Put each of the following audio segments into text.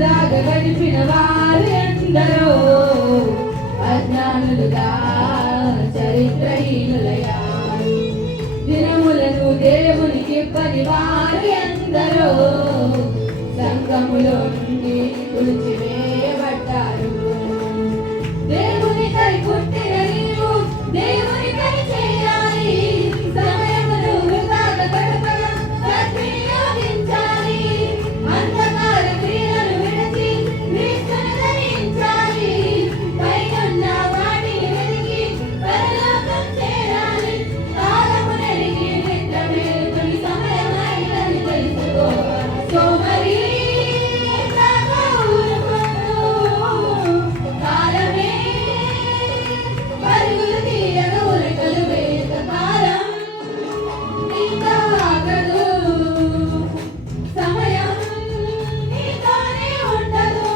దాగా గడిపిన వారు ఎందరో అజ్ఞానులుగా చరిత్రహీనులయ్యారు. దినములను దేవునికి పని వారు ఎందరో సంఘములో నుండి తుడిచివేయబడ్డారు. దేవుని కై పుట్టిన నీవు దేవుని కై చేయాలి. సమయమును వృధాగా గడపగా సద్వినియోగించాలి. అంధకార క్రియలను విడిచి క్రీస్తును ధరించాలి. పైనున్న వాటిని వెతికి పరలోకం చేరాలి. కాలము నెరిగి నిద్ర మేలుకొని సమయమైనది తెలుసుకో. సోమరి కాలమే పరుగులు తీయగా ఉరకలు వేయక కాలం ఇంకా ఆగదు. సమయం నీతోనే ఉండదు.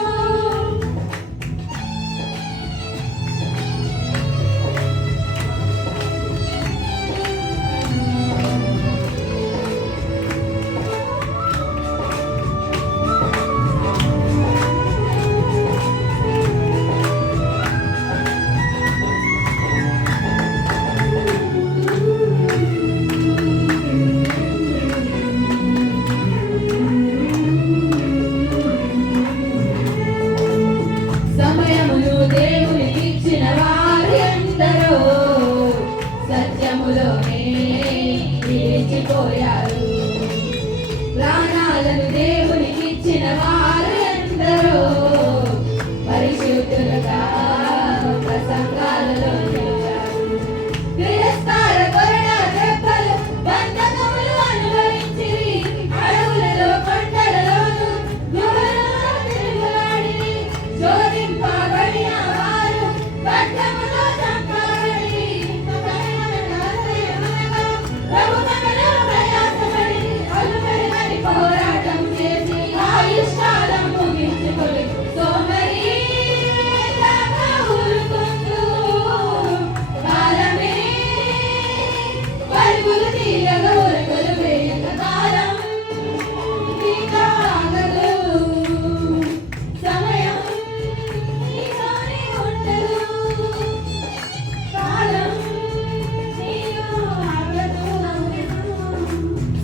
సమయమును దేవునికి ఇచ్చిన వారు ఎందరో సత్యములోనే నిలిచిపోయారు. ప్రాణాలను దేవునికి ఇచ్చిన వారు ఎందరో పరిశుద్ధులుగా ప్రసంగాలలో నిలిచారు. తిరస్కార కొరడా దెబ్బలు బంధకములు అనుభవించిరి. అడవులలో కొండలలోను గుహలలో తిరుగులాడిరి. శోధింపబడిన వారు ఖడ్గముతో చంపబడిరి. ప్రభువులో ప్రయాసపడి అలుపెరగని పోరాటం చేసి ఆయుష్కాలం ముగించుకొని సోమరి లాగా ఊరుకుంటూ కాలమే పరుగులు తీయగా ఉరకలు వేయక కాలం ఇంకా ఆగదు. సమయం నీతోనే ఉండదు. కాలం నీలో ఆగదు.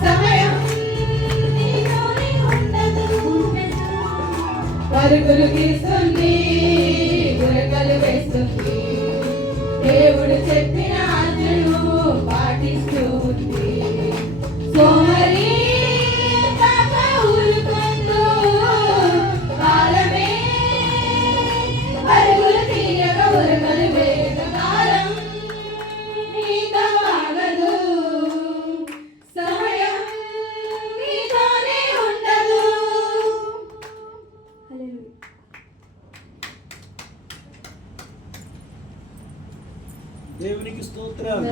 సమయం నీతోనే ఉండదు. పరుగులు తీస్తుంది, ఉరకలు వేస్తుంది. దేవుడు చెప్పిన ఆజ్ఞను పాటిస్తూ ఉంది. సోమరి కాక ఊరుకుంటూ కాలమే పరుగులు తీయగా ఉరకలు వేయక కాలం నీతో ఆగదు. సమయం నీతోనే ఉండదు. దేవునికి స్తోత్రాలు.